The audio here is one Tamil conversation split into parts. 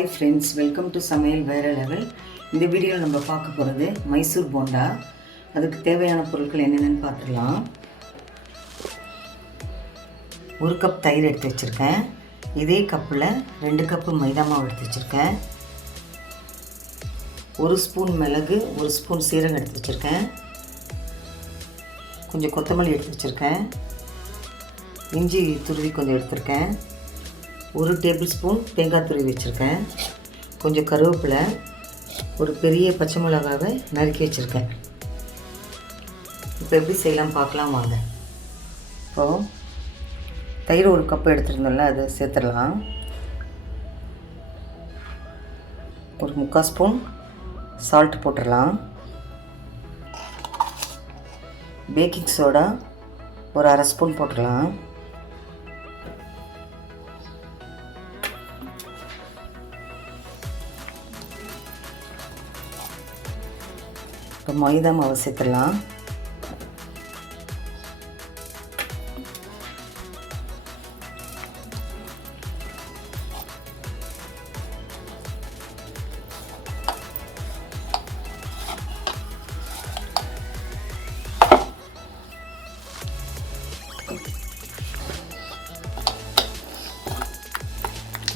Hi friends, welcome to Samayal Vera Level. இந்த வீடியோவில் நம்ம பார்க்க போகிறது மைசூர் போண்டா. அதுக்கு தேவையான பொருட்கள் என்னென்னு பார்த்துடலாம். 1 கப் தயிர் எடுத்து வச்சுருக்கேன். இதே கப்பில் 2 கப்பு மைதா மாவு எடுத்து வச்சுருக்கேன். 1 ஸ்பூன் மிளகு, 1 ஸ்பூன் சீரகம் எடுத்து வச்சுருக்கேன். கொஞ்சம் கொத்தமல்லி எடுத்து வச்சுருக்கேன். இஞ்சி துருவி கொஞ்சம் எடுத்துருக்கேன். 1 டேபிள் ஸ்பூன் தேங்காய் துருவி வச்சுருக்கேன். கொஞ்சம் கருவேப்பிலை, ஒரு பெரிய பச்சை மிளகாவை நறுக்கி வச்சுருக்கேன். இப்போ எப்படி செய்யலாம் பார்க்கலாம் வாங்க. இப்போது தயிர் 1 கப்பு எடுத்துருந்தோம்ல, அதை சேர்த்துடலாம். ஒரு 3/4 ஸ்பூன் சால்ட் போட்டுடலாம். பேக்கிங் சோடா ஒரு 1/2 ஸ்பூன் போட்டுடலாம். இப்போ மைதா மாவு சேர்த்துடலாம்.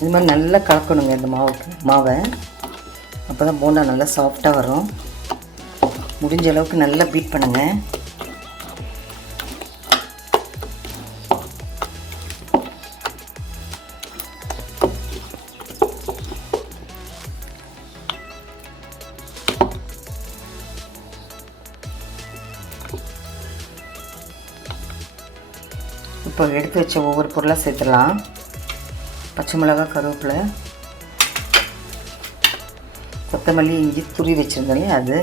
இது மாதிரி நல்லா கலக்கணுங்க இந்த மாவை. அப்போ தான் போண்டா நல்லா சாஃப்டாக வரும். முடிஞ்ச அளவுக்கு நல்லா பீட் பண்ணுங்கள். இப்போ எடுத்து வச்ச ஒவ்வொரு பொருளாக சேர்த்துடலாம். பச்சை மிளகாய், கருவேப்பிலை, கொத்தமல்லி, இஞ்சி துருவி வச்சுருந்தோம் அது,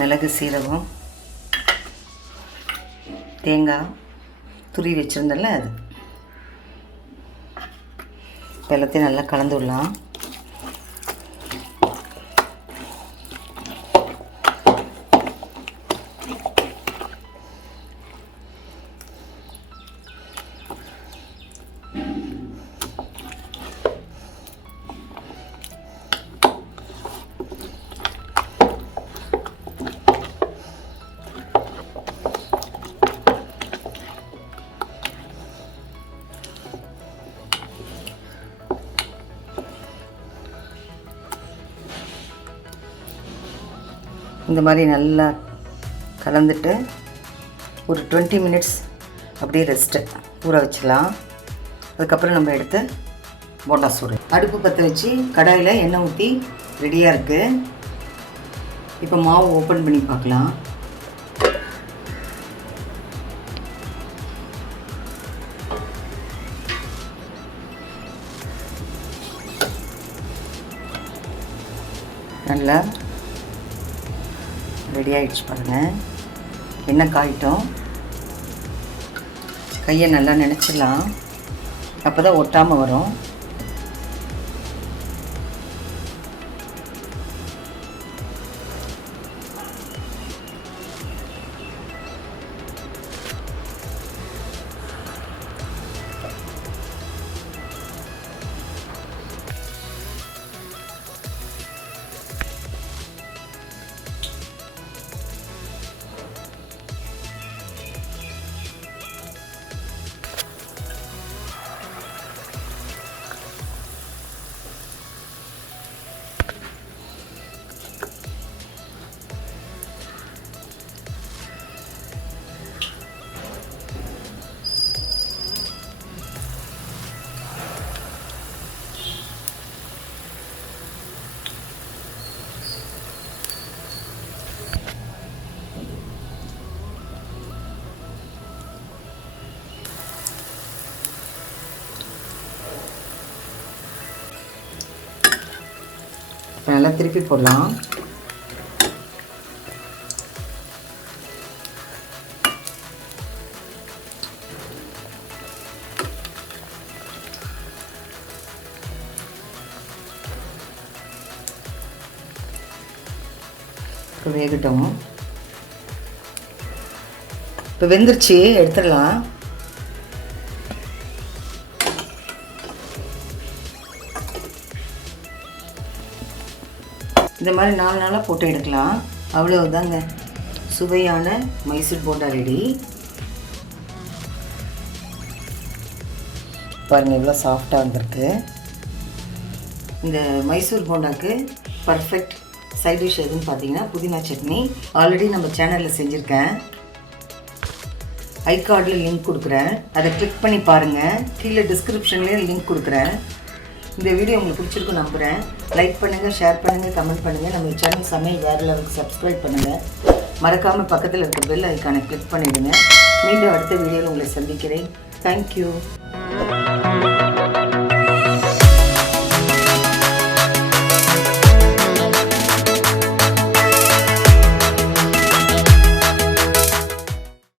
மிளகு, சீரகம், தேங்காய் துருவி வச்சுருந்தோம்ல அது. எல்லாத்தையும் நல்லா கலந்து விடலாம். இந்த மாதிரி நல்லா கலந்துட்டு ஒரு 20 மினிட்ஸ் அப்படியே ரெஸ்ட்டு ஊற வச்சிடலாம். அதுக்கப்புறம் நம்ம எடுத்து போண்டா சுடு. அடுப்பு பற்ற வச்சு கடாயில் எண்ணெய் ஊற்றி ரெடியாக இருக்குது. இப்போ மாவு ஓப்பன் பண்ணி பார்க்கலாம். நல்லா ரெடி ஆகிடுச்சு பாருங்கள். எண்ணெய் காயிட்டோம். கையை நல்லா நினச்சிடலாம், அப்போ தான் ஒட்டாமல் வரும். நல்லா திருப்பி போடலாம். இப்போ வேகட்டும். இப்போ வெந்துருச்சு, எடுத்துடலாம். இந்த மாதிரி 4 நாளாக போட்டு எடுக்கலாம். அவ்வளவுதாங்க, சுவையான மைசூர் போண்டா ரெடி. பாருங்கள் எவ்வளோ சாஃப்டாக வந்திருக்கு. இந்த மைசூர் போண்டாக்கு பர்ஃபெக்ட் சைட் டிஷ் எதுன்னு பார்த்தீங்கன்னா புதினா சட்னி. ஆல்ரெடி நம்ம சேனலில் செஞ்சுருக்கேன். ஐகார்டில் லிங்க் கொடுக்குறேன், அதை கிளிக் பண்ணி பாருங்கள். கீழே டிஸ்கிரிப்ஷன்லேயும் லிங்க் கொடுக்குறேன். இந்த வீடியோ உங்களுக்கு பிடிச்சிருக்கும் நம்புகிறேன். லைக் பண்ணுங்கள், ஷேர் பண்ணுங்கள், கமெண்ட் பண்ணுங்கள். நம்ம சேனல் சமையல் வேறு லெவலுக்கு சப்ஸ்கிரைப் பண்ணுங்கள். மறக்காமல் பக்கத்தில் இருக்க பெல் ஐக்கானை கிளிக் பண்ணிவிடுங்க. மீண்டும் அடுத்த வீடியோவில் உங்களை சந்திக்கிறேன். தேங்க்யூ.